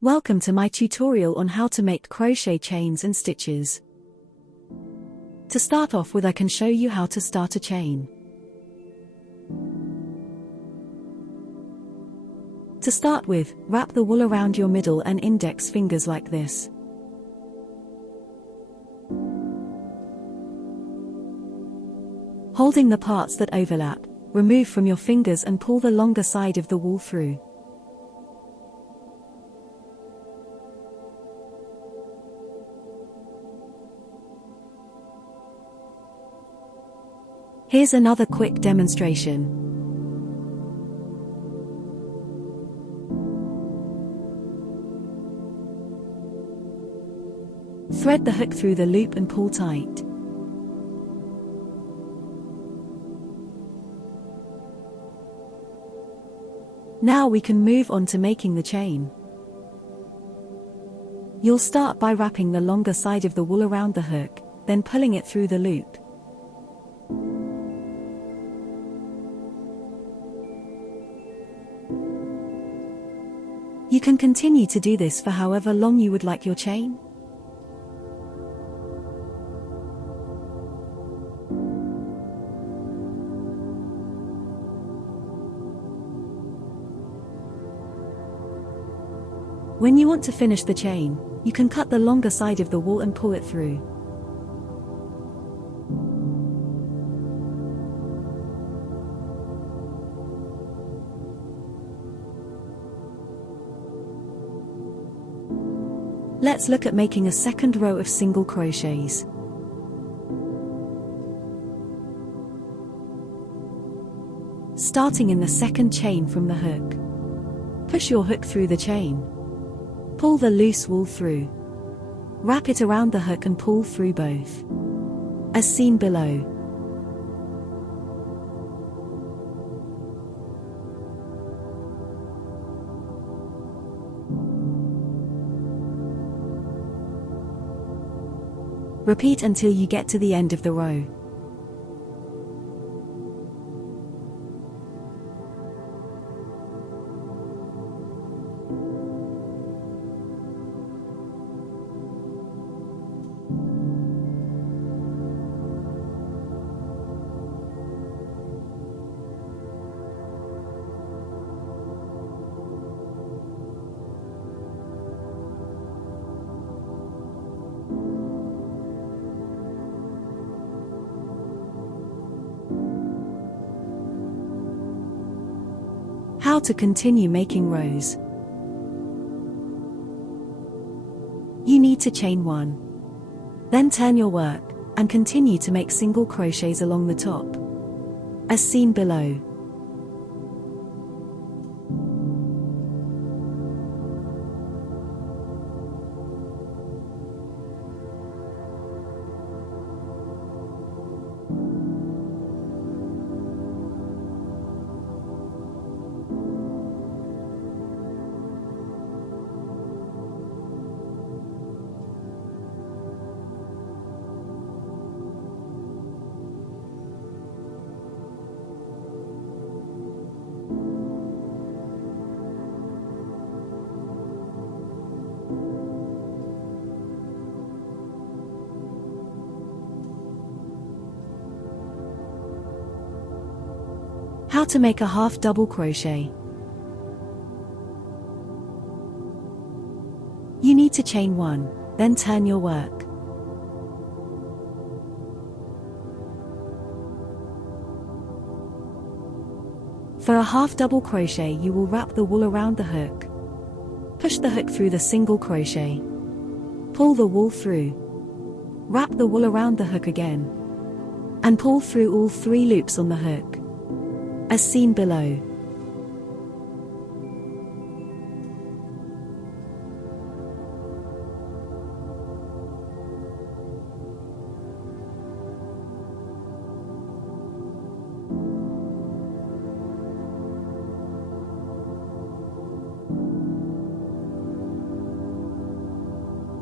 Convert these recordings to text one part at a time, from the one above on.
Welcome to my tutorial on how to make crochet chains and stitches. To start off with, I can show you how to start a chain. To start with, wrap the wool around your middle and index fingers like this. Holding the parts that overlap, remove from your fingers and pull the longer side of the wool through. Here's another quick demonstration. Thread the hook through the loop and pull tight. Now we can move on to making the chain. You'll start by wrapping the longer side of the wool around the hook, then pulling it through the loop. You can continue to do this for however long you would like your chain. When you want to finish the chain, you can cut the longer side of the wool and pull it through. Let's look at making a second row of single crochets. Starting in the second chain from the hook. Push your hook through the chain. Pull the loose wool through. Wrap it around the hook and pull through both, as seen below. Repeat until you get to the end of the row. How to continue making rows. You need to chain 1. Then turn your work, and continue to make single crochets along the top, as seen below. How to make a half double crochet. You need to chain 1, then turn your work. For a half double crochet, you will wrap the wool around the hook. Push the hook through the single crochet. Pull the wool through. Wrap the wool around the hook again. And pull through all 3 loops on the hook, as seen below.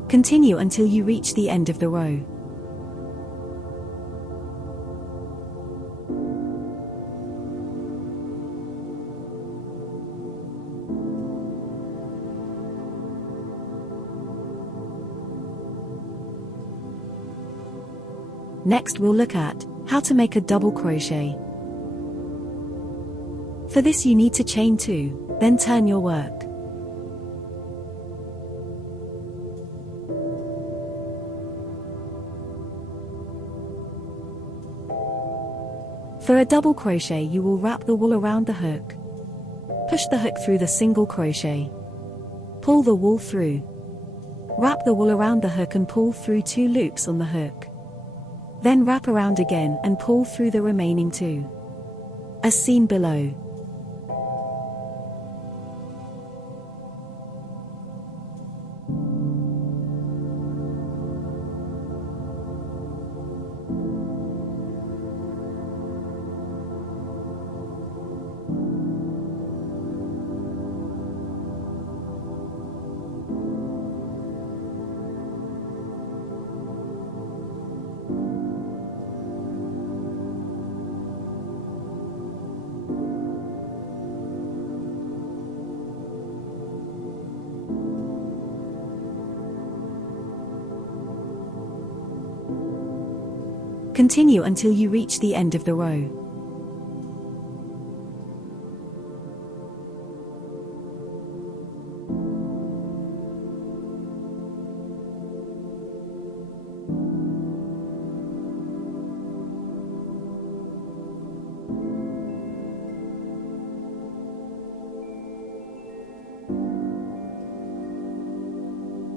Continue until you reach the end of the row. Next we'll look at how to make a double crochet. For this you need to chain 2, then turn your work. For a double crochet you will wrap the wool around the hook. Push the hook through the single crochet. Pull the wool through. Wrap the wool around the hook and pull through 2 loops on the hook. Then wrap around again and pull through the remaining 2. As seen below. Continue until you reach the end of the row.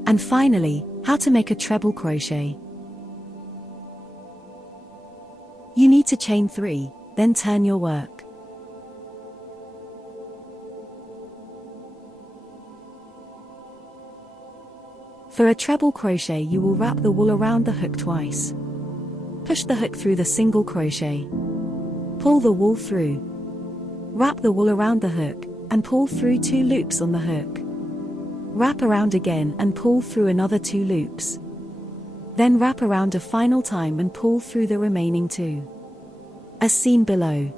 And finally, how to make a treble crochet. You need to chain 3, then turn your work. For a treble crochet you will wrap the wool around the hook twice. Push the hook through the single crochet. Pull the wool through. Wrap the wool around the hook, and pull through 2 loops on the hook. Wrap around again and pull through another 2 loops. Then wrap around a final time and pull through the remaining 2. As seen below.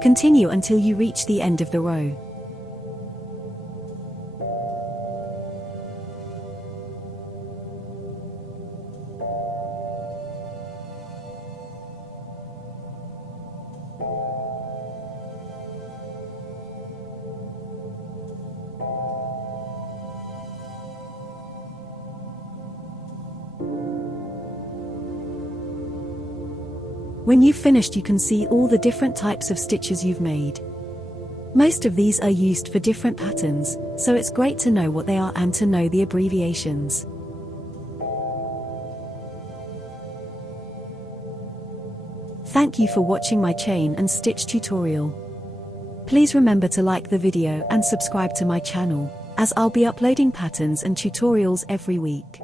Continue until you reach the end of the row. When you've finished you can see all the different types of stitches you've made. Most of these are used for different patterns, so it's great to know what they are and to know the abbreviations. Thank you for watching my chain and stitch tutorial. Please remember to like the video and subscribe to my channel, as I'll be uploading patterns and tutorials every week.